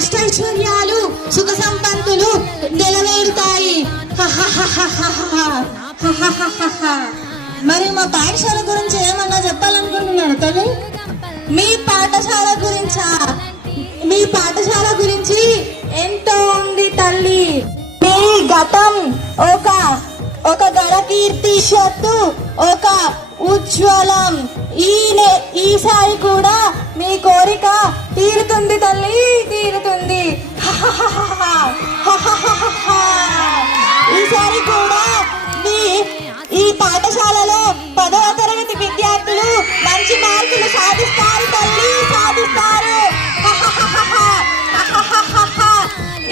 అష్టైశ్వర్యాలు సుఖ సంపత్తులు నెలవేరుతాయి. మరి మా పాఠశాల గురించి ఏమన్నా చెప్పాలనుకుంటున్నారు తల్లి? మీ పాఠశాల గురించా? మీ పాఠశాల గురించి ఎంతో ఉంది తల్లి. మీ గతం ఒక గణకీర్తి షత్తు ఒక ఉజ్వలం. ఈసారి కూడా మీ కోరిక తీరుతుంది తల్లి, తీరుతుంది. ఈసారి కూడా ఈ పాఠశాలలో 10వ తరగతి విద్యార్థులు మంచి మార్కులు సాధిస్తారు తల్లి, సాధిస్తారు.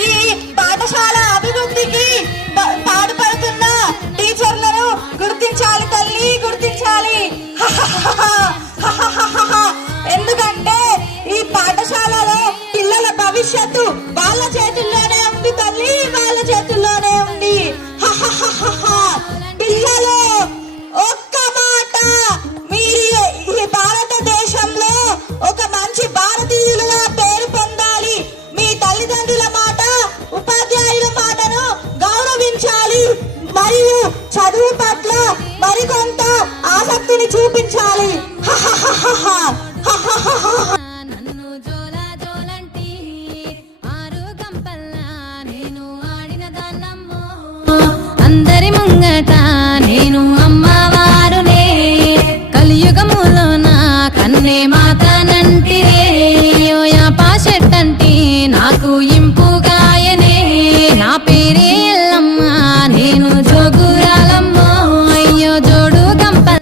ఈ పాఠశాల అభివృద్ధికి పాటుపడుతున్న టీచర్లను గుర్తించాలి తల్లి, గుర్తించాలి. ఎందుకంటే ఈ పాఠశాలలో పిల్లల భవిష్యత్తు వాళ్ళ చేతుల్లోనే ఉంది తల్లి, వాళ్ళ చేతుల్లోనే ఉంది. పిల్లలు ఒక్క మాట, మీరు ఈ భారతదేశంలో ఒక మంచి భారతీయులుగా పేరు పొందాలి. మీ తల్లిదండ్రుల మాట, ఉపాధ్యాయుల మాటను గౌరవించాలి. మరియు చదువు పట్ల మరికొంత ఆసక్తిని చూపించాలి. అందరి ముంగట నేను అమ్మవారునే, కలియుగములో నా కన్నే మాతనంటిరే, పాశెట్టంటి నాకు ఇంపుగాయనే, నా పేరే ఎల్లమ్మ నేను జోగురాలమ్మ, అయ్యో జోడు గంపల్ల.